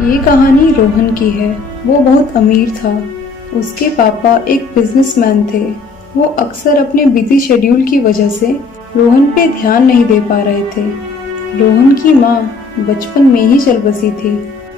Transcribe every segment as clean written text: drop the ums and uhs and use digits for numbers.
ये कहानी रोहन की है। वो बहुत अमीर था। उसके पापा एक बिजनेसमैन थे। वो अक्सर अपने बिजी शेड्यूल की वजह से रोहन पे ध्यान नहीं दे पा रहे थे। रोहन की माँ बचपन में ही चल बसी थी,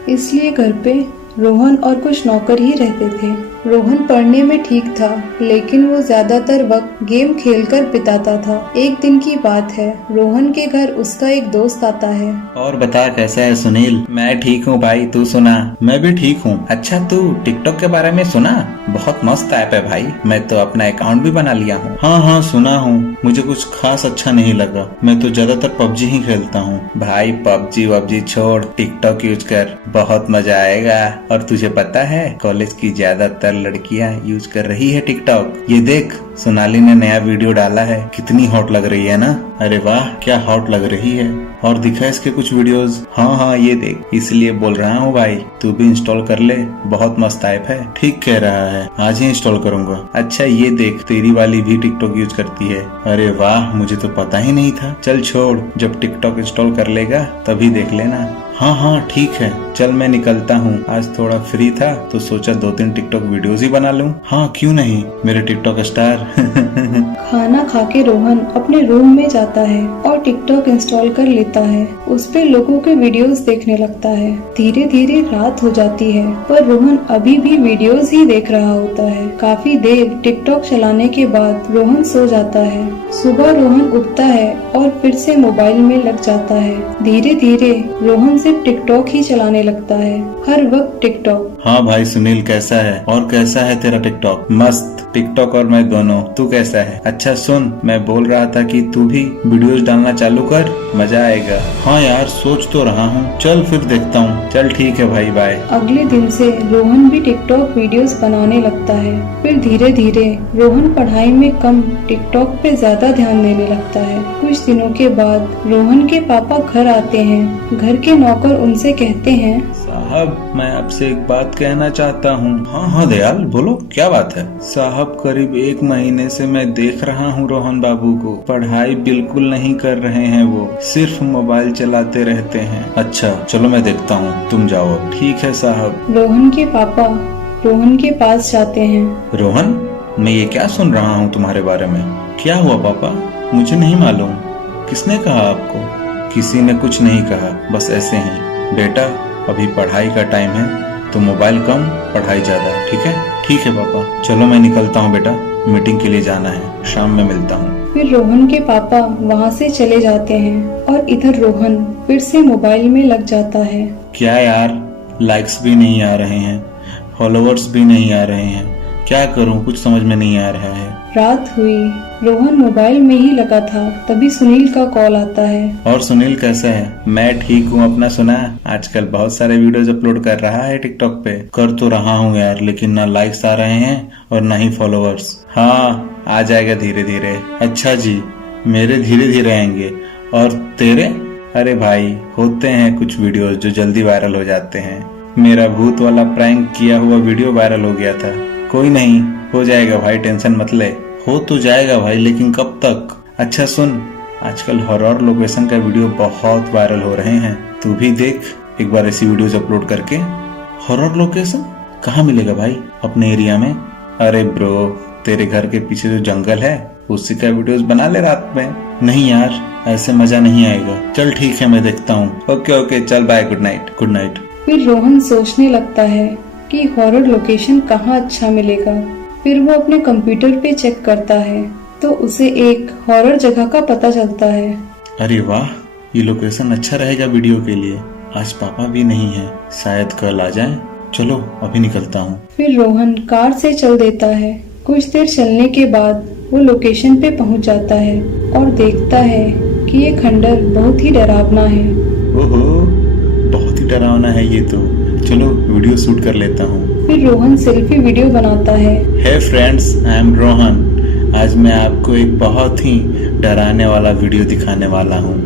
इसलिए घर पे रोहन और कुछ नौकर ही रहते थे। रोहन पढ़ने में ठीक था, लेकिन वो ज्यादातर वक्त गेम खेलकर बिताता था। एक दिन की बात है, रोहन के घर उसका एक दोस्त आता है। और बता कैसा है सुनील। मैं ठीक हूँ भाई, तू सुना। मैं भी ठीक हूँ। अच्छा तू टिकटॉक के बारे में सुना? बहुत मस्त ऐप है भाई। मैं तो अपना अकाउंट भी बना लिया हूँ। हाँ सुना हूँ। मुझे कुछ खास अच्छा नहीं लगा। मैं तो ज्यादातर पबजी ही खेलता हूँ। भाई पबजी वबजी छोड़, टिकटॉक यूज कर, बहुत मजा आएगा। और तुझे पता है कॉलेज की ज्यादातर लड़कियां यूज कर रही है टिकटॉक। ये देख सोनाली ने नया वीडियो डाला है, कितनी हॉट लग रही है ना। अरे वाह क्या हॉट लग रही है। और दिखा इसके कुछ वीडियोस। हाँ ये देख, इसलिए बोल रहा हूँ भाई तू भी इंस्टॉल कर ले, बहुत मस्त ऐप है। ठीक कह रहा है, आज ही इंस्टॉल करूंगा। अच्छा ये देख तेरी वाली भी टिकटॉक यूज करती है। अरे वाह मुझे तो पता ही नहीं था। चल छोड़, जब टिकटॉक इंस्टॉल कर लेगा तभी देख लेना। हाँ ठीक है, चल मैं निकलता हूँ। आज थोड़ा फ्री था तो सोचा 2-3 टिकटॉक वीडियोस ही बना लूँ। हाँ क्यों नहीं, मेरे टिकटॉक स्टार। खाना खा के रोहन अपने रूम में जाता है और टिकटॉक इंस्टॉल कर लेता है। उस पे लोगों के वीडियोस देखने लगता है। धीरे धीरे रात हो जाती है, पर रोहन अभी भी वीडियोस ही देख रहा होता है। काफी देर टिकटॉक चलाने के बाद रोहन सो जाता है। सुबह रोहन उठता है और फिर से मोबाइल में लग जाता है। धीरे धीरे रोहन सिर्फ टिकटॉक ही चलाने लगता है, हर वक्त टिकटॉक। हाँ भाई सुनील कैसा है, और कैसा है तेरा टिकटॉक? मस्त, टिकटॉक और मैं दोनों। तू कैसा है? अच्छा सुन, मैं बोल रहा था कि तू भी वीडियोस डालना चालू कर, मजा आएगा। हाँ यार सोच तो रहा हूँ, चल फिर देखता हूँ। चल ठीक है भाई, बाय। अगले दिन से रोहन भी टिकटॉक वीडियोस बनाने लगता है। फिर धीरे धीरे रोहन पढ़ाई में कम, टिकटॉक पे ज्यादा ध्यान देने लगता है। कुछ दिनों के बाद रोहन के पापा घर आते हैं। घर के नौकर उनसे कहते हैं, साहब मैं आपसे एक बात कहना चाहता हूँ। हाँ दयाल बोलो, क्या बात है? साहब करीब 1 महीने से मैं देख रहा हूँ रोहन बाबू को, पढ़ाई बिल्कुल नहीं कर रहे हैं। वो सिर्फ मोबाइल चलाते रहते हैं। अच्छा चलो मैं देखता हूँ, तुम जाओ। ठीक है साहब। रोहन के पापा रोहन के पास जाते हैं। रोहन, मैं ये क्या सुन रहा हूँ तुम्हारे बारे में? क्या हुआ पापा? मुझे नहीं मालूम। किसने कहा आपको? किसी ने कुछ नहीं कहा, बस ऐसे ही। बेटा अभी पढ़ाई का टाइम है, तो मोबाइल कम, पढ़ाई ज्यादा। ठीक है? ठीक है पापा। चलो मैं निकलता हूँ बेटा, मीटिंग के लिए जाना है, शाम में मिलता हूँ। फिर रोहन के पापा वहाँ से चले जाते हैं और इधर रोहन फिर से मोबाइल में लग जाता है। क्या यार, लाइक्स भी नहीं आ रहे हैं, फॉलोअर्स भी नहीं आ रहे हैं, क्या करूँ कुछ समझ में नहीं आ रहा है। रात हुई, रोहन मोबाइल में ही लगा था, तभी सुनील का कॉल आता है। और सुनील कैसा है? मैं ठीक हूँ, अपना सुना? आजकल बहुत सारे वीडियोस अपलोड कर रहा है टिकटॉक पे। कर तो रहा हूँ यार, लेकिन ना लाइक्स आ रहे हैं और ना ही फॉलोअर्स। हाँ आ जाएगा धीरे धीरे। अच्छा जी, मेरे धीरे धीरे आएंगे, और तेरे? अरे भाई होते हैं कुछ वीडियोस जो जल्दी वायरल हो जाते हैं। मेरा भूत वाला प्रैंक किया हुआ वीडियो वायरल हो गया था। कोई नहीं, हो जाएगा भाई, टेंशन मत ले। हो तो जाएगा भाई, लेकिन कब तक? अच्छा सुन, आजकल हॉरर लोकेशन का वीडियो बहुत वायरल हो रहे हैं, तू भी देख एक बार ऐसी वीडियोस अपलोड करके। हॉरर लोकेशन कहाँ मिलेगा भाई अपने एरिया में? अरे ब्रो, तेरे घर के पीछे जो जंगल है उसी का वीडियोस बना ले रात में। नहीं यार ऐसे मजा नहीं आएगा। चल ठीक है मैं देखता हूँ। ओके चल bye, good night. Good night. फिर रोहन सोचने लगता है कि हॉरर लोकेशन कहाँ अच्छा मिलेगा। फिर वो अपने कंप्यूटर पे चेक करता है तो उसे एक हॉरर जगह का पता चलता है। अरे वाह, ये लोकेशन अच्छा रहेगा वीडियो के लिए। आज पापा भी नहीं है, शायद कल आ जाए। चलो अभी निकलता हूँ। फिर रोहन कार से चल देता है। कुछ देर चलने के बाद वो लोकेशन पे पहुंच जाता है और देखता है कि ये खंडर बहुत ही डरावना है। ओहो, बहुत ही डरावना है ये तो। चलो वीडियो शूट कर लेता हूँ। फिर रोहन सेल्फी वीडियो बनाता है। Hey friends, I am Rohan. आज मैं आपको एक बहुत ही डराने वाला वीडियो दिखाने वाला हूँ।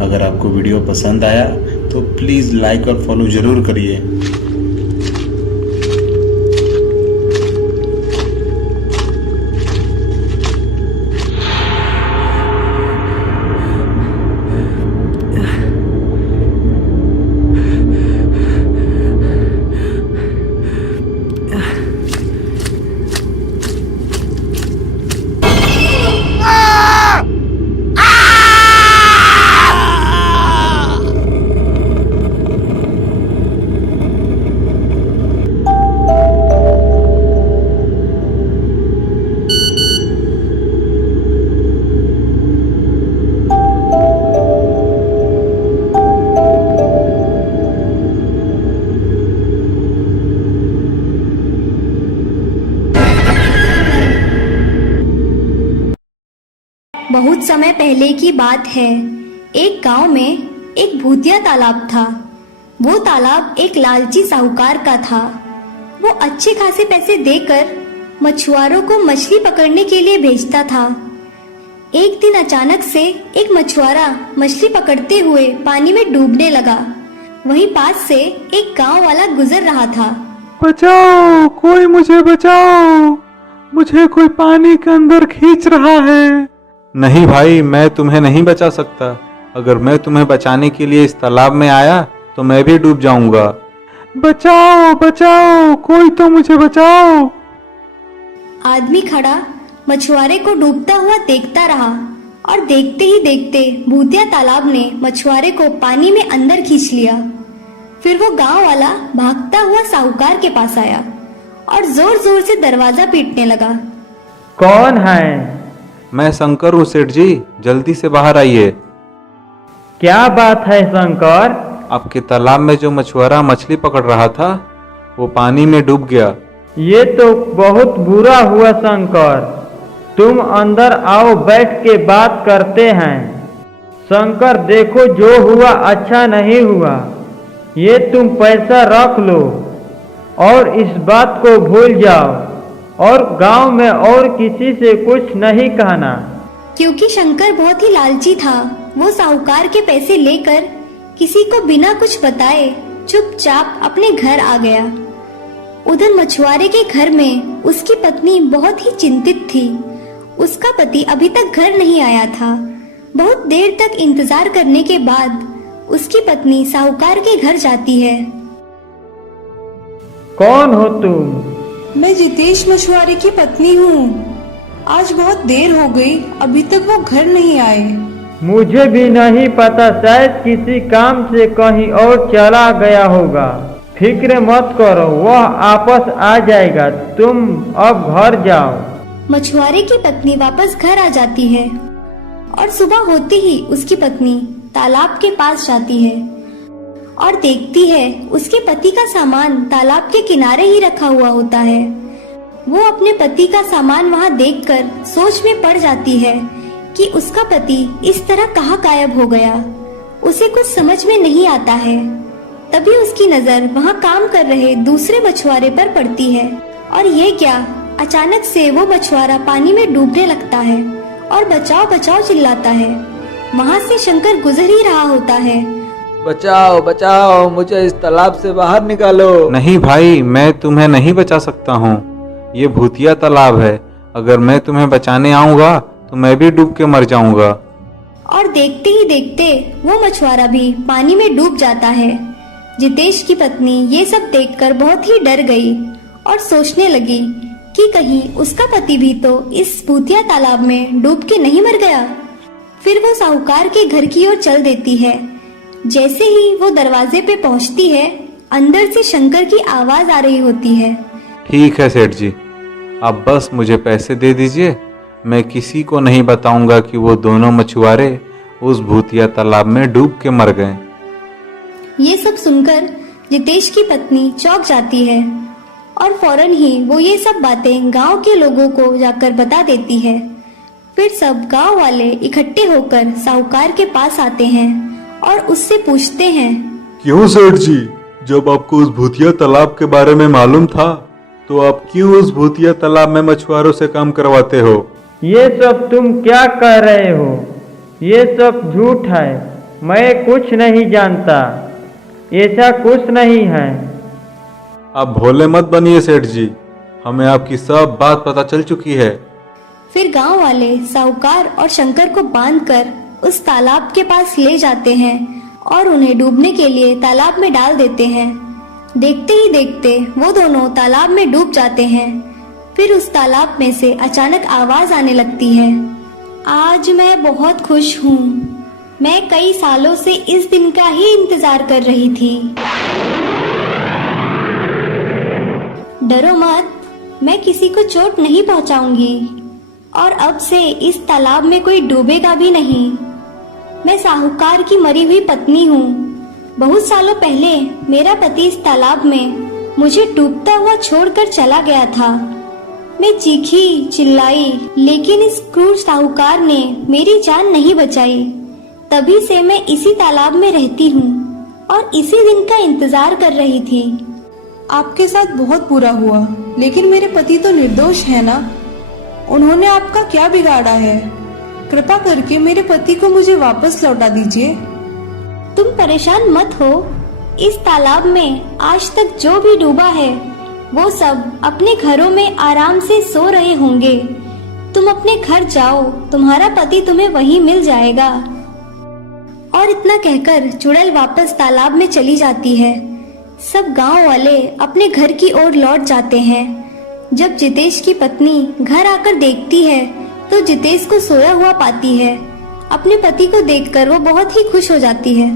अगर आपको वीडियो पसंद आया तो प्लीज लाइक और फॉलो जरूर करिए। समय पहले की बात है। एक गांव में एक भूतिया तालाब था। वो तालाब एक लालची साहूकार का था। वो अच्छे खासे पैसे देकर मछुआरों को मछली पकड़ने के लिए भेजता था। एक दिन अचानक से एक मछुआरा मछली पकड़ते हुए पानी में डूबने लगा। वहीं पास से एक गांव वाला गुजर रहा था। बचाओ, कोई मुझे बचाओ, मुझे कोई पानी के अंदर खींच रहा है। नहीं भाई, मैं तुम्हें नहीं बचा सकता। अगर मैं तुम्हें बचाने के लिए इस तालाब में आया तो मैं भी डूब जाऊंगा। बचाओ बचाओ, कोई तो मुझे बचाओ। आदमी खड़ा मछुआरे को डूबता हुआ देखता रहा और देखते ही देखते भूतिया तालाब ने मछुआरे को पानी में अंदर खींच लिया। फिर वो गांव वाला भागता हुआ साहूकार के पास आया और जोर जोर से दरवाजा पीटने लगा। कौन है? मैं शंकर हूँ सेठ जी, जल्दी से बाहर आइए। क्या बात है शंकर? आपके तालाब में जो मछुआरा मछली पकड़ रहा था वो पानी में डूब गया। ये तो बहुत बुरा हुआ शंकर, तुम अंदर आओ, बैठ के बात करते हैं। शंकर देखो, जो हुआ अच्छा नहीं हुआ। ये तुम पैसा रख लो और इस बात को भूल जाओ और गांव में और किसी से कुछ नहीं कहना। क्योंकि शंकर बहुत ही लालची था, वो साहूकार के पैसे लेकर किसी को बिना कुछ बताए चुपचाप अपने घर आ गया। उधर मछुआरे के घर में उसकी पत्नी बहुत ही चिंतित थी। उसका पति अभी तक घर नहीं आया था। बहुत देर तक इंतजार करने के बाद उसकी पत्नी साहूकार के घर जाती है। कौन हो तुम? मैं जितेश मछुआरे की पत्नी हूँ। आज बहुत देर हो गई, अभी तक वो घर नहीं आए। मुझे भी नहीं पता, शायद किसी काम से कहीं और चला गया होगा। फिक्र मत करो, वह वापस आ जाएगा, तुम अब घर जाओ। मछुआरे की पत्नी वापस घर आ जाती है और सुबह होते ही उसकी पत्नी तालाब के पास जाती है और देखती है उसके पति का सामान तालाब के किनारे ही रखा हुआ होता है। वो अपने पति का सामान वहाँ देखकर सोच में पड़ जाती है कि उसका पति इस तरह कहाँ गायब हो गया। उसे कुछ समझ में नहीं आता है। तभी उसकी नजर वहाँ काम कर रहे दूसरे मछुआरे पर पड़ती है और ये क्या, अचानक से वो मछुआरा पानी में डूबने लगता है और बचाओ बचाओ चिल्लाता है। वहाँ से शंकर गुजर ही रहा होता है। बचाओ बचाओ, मुझे इस तालाब से बाहर निकालो। नहीं भाई, मैं तुम्हें नहीं बचा सकता हूँ। ये भूतिया तालाब है, अगर मैं तुम्हें बचाने आऊँगा तो मैं भी डूब के मर जाऊंगा। और देखते ही देखते वो मछुआरा भी पानी में डूब जाता है। जितेश की पत्नी ये सब देखकर बहुत ही डर गई और सोचने लगी कि कहीं उसका पति भी तो इस भूतिया तालाब में डूब के नहीं मर गया। फिर वो साहूकार के घर की ओर चल देती है। जैसे ही वो दरवाजे पे पहुंचती है, अंदर से शंकर की आवाज आ रही होती है। ठीक है सेठ जी, आप बस मुझे पैसे दे दीजिए, मैं किसी को नहीं बताऊंगा कि वो दोनों मछुआरे उस भूतिया तालाब में डूब के मर गए। ये सब सुनकर जितेश की पत्नी चौंक जाती है और फौरन ही वो ये सब बातें गांव के लोगों को जाकर बता देती है। फिर सब गांव वाले इकट्ठे होकर साहूकार के पास आते हैं और उससे पूछते हैं, क्यों सेठ जी, जब आपको उस भूतिया तालाब के बारे में मालूम था तो आप क्यों उस भूतिया तालाब में मछुआरों से काम करवाते हो? ये सब तुम क्या कह रहे हो? ये सब झूठ है, मैं कुछ नहीं जानता, ऐसा कुछ नहीं है। आप भोले मत बनिए सेठ जी, हमें आपकी सब बात पता चल चुकी है। फिर गांव वाले साहूकार और शंकर को बांधकर उस तालाब के पास ले जाते हैं और उन्हें डूबने के लिए तालाब में डाल देते हैं। देखते ही देखते वो दोनों तालाब में डूब जाते हैं। फिर उस तालाब में से अचानक आवाज आने लगती है, आज मैं बहुत खुश हूँ। मैं कई सालों से इस दिन का ही इंतजार कर रही थी। डरो मत, मैं किसी को चोट नहीं पहुँचाऊंगी और अब से इस तालाब में कोई डूबेगा भी नहीं। मैं साहूकार की मरी हुई पत्नी हूँ। बहुत सालों पहले मेरा पति इस तालाब में मुझे डूबता हुआ छोड़कर चला गया था। मैं चीखी चिल्लाई, लेकिन इस क्रूर साहूकार ने मेरी जान नहीं बचाई। तभी से मैं इसी तालाब में रहती हूँ और इसी दिन का इंतजार कर रही थी। आपके साथ बहुत बुरा हुआ, लेकिन मेरे पति तो निर्दोष है ना। उन्होंने आपका क्या बिगाड़ा है? कृपा करके मेरे पति को मुझे वापस लौटा दीजिए। तुम परेशान मत हो। इस तालाब में आज तक जो भी डूबा है वो सब अपने घरों में आराम से सो रहे होंगे। तुम अपने घर जाओ, तुम्हारा पति तुम्हें वहीं मिल जाएगा। और इतना कहकर चुड़ैल वापस तालाब में चली जाती है। सब गांव वाले अपने घर की ओर लौट जाते हैं। जब जितेश की पत्नी घर आकर देखती है तो जितेश को सोया हुआ पाती है। अपने पति को देखकर वो बहुत ही खुश हो जाती है।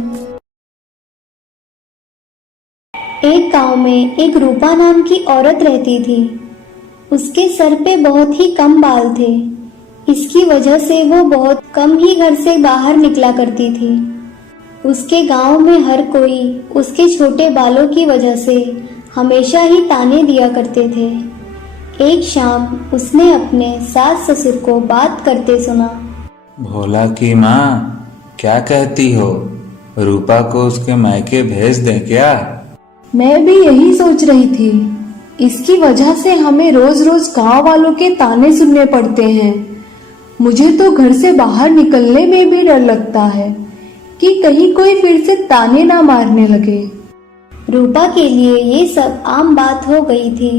एक गांव में एक रूपा नाम की औरत रहती थी। उसके सर पे बहुत ही कम बाल थे। इसकी वजह से वो बहुत कम ही घर से बाहर निकला करती थी। उसके गांव में हर कोई उसके छोटे बालों की वजह से हमेशा ही ताने दिया करते थे। एक शाम उसने अपने सास ससुर को बात करते सुना। भोला की माँ क्या कहती हो, रूपा को उसके मायके भेज दें क्या? मैं भी यही सोच रही थी। इसकी वजह से हमें रोज रोज गांव वालों के ताने सुनने पड़ते हैं। मुझे तो घर से बाहर निकलने में भी डर लगता है कि कहीं कोई फिर से ताने ना मारने लगे। रूपा के लिए ये सब आम बात हो गई थी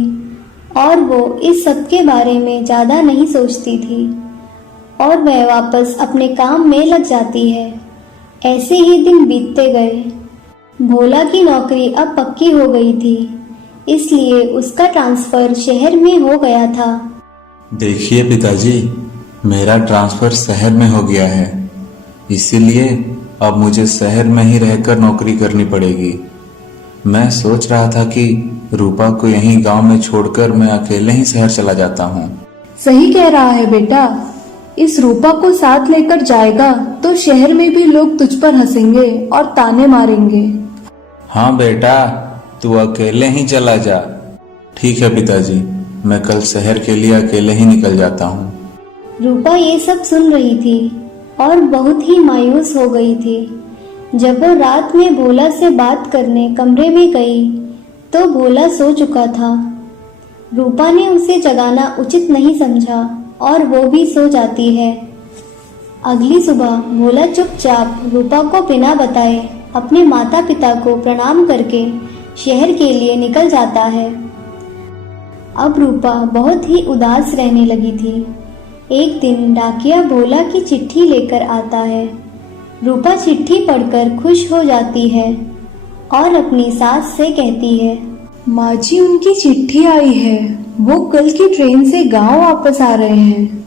और वो इस सब के बारे में ज्यादा नहीं सोचती थी और वह वापस अपने काम में लग जाती है। ऐसे ही दिन बीतते गए। भोला की नौकरी अब पक्की हो गई थी, इसलिए उसका ट्रांसफर शहर में हो गया था। देखिए पिताजी, मेरा ट्रांसफर शहर में हो गया है, इसीलिए अब मुझे शहर में ही रहकर नौकरी करनी पड़ेगी। मैं सोच रहा था कि रूपा को यहीं गांव में छोड़कर मैं अकेले ही शहर चला जाता हूँ। सही कह रहा है बेटा। इस रूपा को साथ लेकर जाएगा तो शहर में भी लोग तुझ पर हंसेंगे और ताने मारेंगे। हाँ बेटा, तू अकेले ही चला जा। ठीक है पिताजी, मैं कल शहर के लिए अकेले ही निकल जाता हूँ। रूपा ये सब सुन रही थी और बहुत ही मायूस हो गई थी। जब वो रात में भोला से बात करने कमरे में गई तो भोला सो चुका था। रूपा ने उसे जगाना उचित नहीं समझा और वो भी सो जाती है। अगली सुबह भोला चुपचाप रूपा को बिना बताए अपने माता पिता को प्रणाम करके शहर के लिए निकल जाता है। अब रूपा बहुत ही उदास रहने लगी थी। एक दिन डाकिया भोला की चिट्ठी लेकर आता है। रूपा चिट्ठी पढ़कर खुश हो जाती है और अपनी सास से कहती है, माँ जी, उनकी चिट्ठी आई है। वो कल की ट्रेन से गांव वापस आ रहे हैं।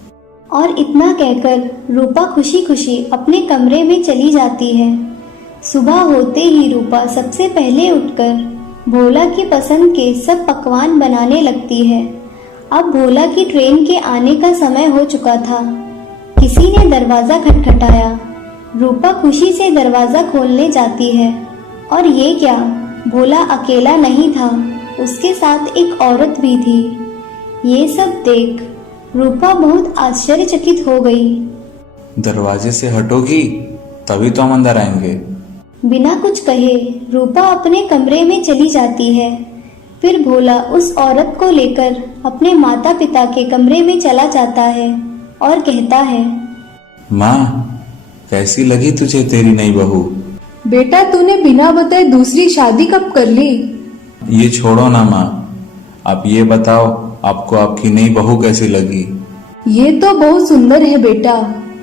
और इतना कहकर रूपा खुशी खुशी अपने कमरे में चली जाती है। सुबह होते ही रूपा सबसे पहले उठकर भोला की पसंद के सब पकवान बनाने लगती है। अब भोला की ट्रेन के आने का समय हो चुका था। किसी ने दरवाजा खटखटाया। रूपा खुशी से दरवाजा खोलने जाती है और ये क्या, भोला अकेला नहीं था, उसके साथ एक औरत भी थी। ये सब देख रूपा बहुत आश्चर्यचकित हो गई। दरवाजे से हटोगी तभी तो हम अंदर आएंगे। बिना कुछ कहे रूपा अपने कमरे में चली जाती है। फिर भोला उस औरत को लेकर अपने माता पिता के कमरे में चला जाता है और कहता है, माँ, कैसी लगी तुझे तेरी नई बहू? बेटा, तूने बिना बताए दूसरी शादी कब कर ली? ये छोड़ो ना माँ, आप ये बताओ आपको आपकी नई बहू कैसी लगी? ये तो बहुत सुंदर है बेटा।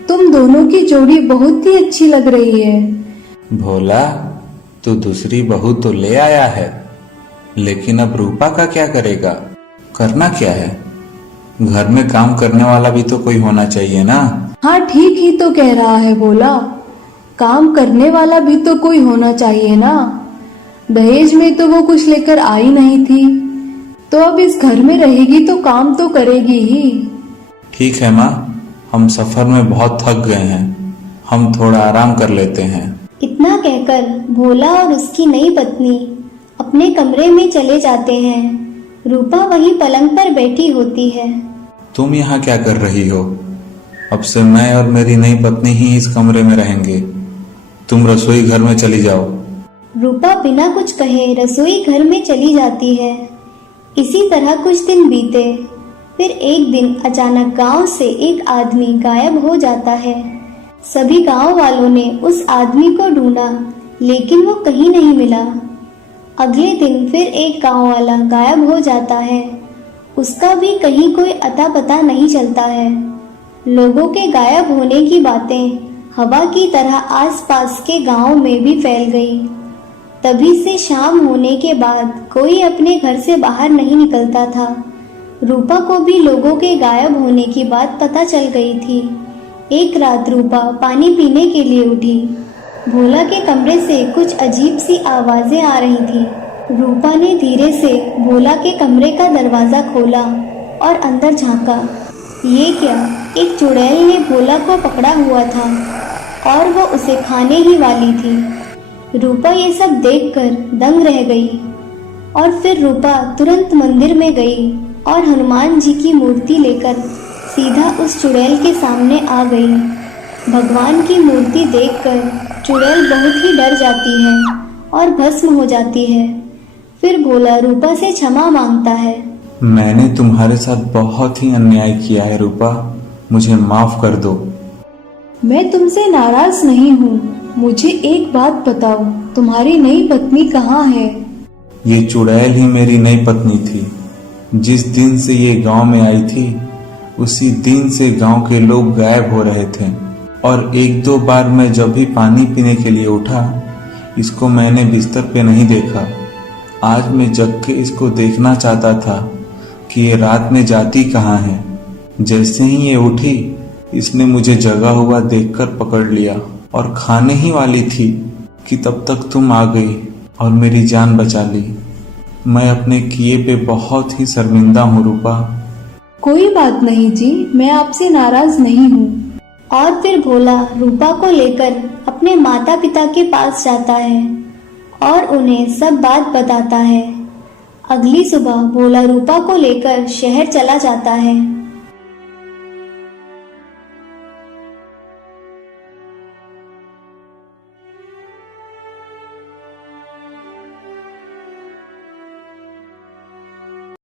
तुम दोनों की जोड़ी बहुत ही अच्छी लग रही है। भोला, तू दूसरी बहू तो ले आया है, लेकिन अब रूपा का क्या करेगा? करना क्या है? घर में काम करने वाला भी तो कोई होना चाहिए ना। हाँ, ठीक ही तो कह रहा है भोला। काम करने वाला भी तो कोई होना चाहिए ना। दहेज में तो वो कुछ लेकर आई नहीं थी, तो अब इस घर में रहेगी तो काम तो करेगी ही। ठीक है माँ, हम सफर में बहुत थक गए हैं, हम थोड़ा आराम कर लेते हैं। इतना कहकर भोला और उसकी नई पत्नी अपने कमरे में चले जाते हैं। रूपा वहीं पलंग पर बैठी होती है। तुम यहाँ क्या कर रही हो? अब से मैं और मेरी नई पत्नी ही इस कमरे में रहेंगे। तुम रसोई घर में चली जाओ। रूपा बिना कुछ कहे रसोई घर में चली जाती है। इसी तरह कुछ दिन बीते। फिर एक दिन अचानक गांव से एक आदमी गायब हो जाता है। सभी गांव वालों ने उस आदमी को ढूंढा, लेकिन वो कहीं नहीं मिला। अगले दिन फिर एक गांव वाला गायब हो जाता है। उसका भी कहीं कोई अता पता नहीं चलता है। लोगों के गायब होने की बातें हवा की तरह आसपास के गांव में भी फैल गई। तभी से शाम होने के बाद कोई अपने घर से बाहर नहीं निकलता था। रूपा को भी लोगों के गायब होने की बात पता चल गई थी। एक रात रूपा पानी पीने के लिए उठी। भोला के कमरे से कुछ अजीब सी आवाजें आ रही थी। रूपा ने धीरे से भोला के कमरे का दरवाजा खोला और अंदर झांका। ये क्या, एक चुड़ैल ने भोला को पकड़ा हुआ था और वो उसे खाने ही वाली थी। रूपा ये सब देखकर दंग रह गई और फिर रूपा तुरंत मंदिर में गई और हनुमान जी की मूर्ति लेकर सीधा उस चुड़ैल के सामने आ गई। भगवान की मूर्ति देखकर चुड़ैल बहुत ही डर जाती है और भस्म हो जाती है। फिर भोला रूपा से क्षमा मांगता है। मैंने तुम्हारे साथ बहुत ही अन्याय किया है रूपा, मुझे माफ कर दो। मैं तुमसे नाराज नहीं हूँ। मुझे एक बात बताओ, तुम्हारी नई पत्नी कहाँ है? ये चुड़ैल ही मेरी नई पत्नी थी। जिस दिन से ये गांव में आई थी, उसी दिन से गांव के लोग गायब हो रहे थे और एक दो बार मैं जब भी पानी पीने के लिए उठा, इसको मैंने बिस्तर पे नहीं देखा। आज मैं जग के इसको देखना चाहता था कि ये रात में जाती कहाँ है। जैसे ही ये उठी, इसने मुझे जगा हुआ देखकर पकड़ लिया और खाने ही वाली थी कि तब तक तुम आ गई और मेरी जान बचा ली। मैं अपने किए पे बहुत ही शर्मिंदा हूँ रूपा। कोई बात नहीं जी, मैं आपसे नाराज नहीं हूँ। और फिर भोला रूपा को लेकर अपने माता पिता के पास जाता है और उन्हें सब बात बताता है। अगली सुबह भोला रूपा को लेकर शहर चला जाता है।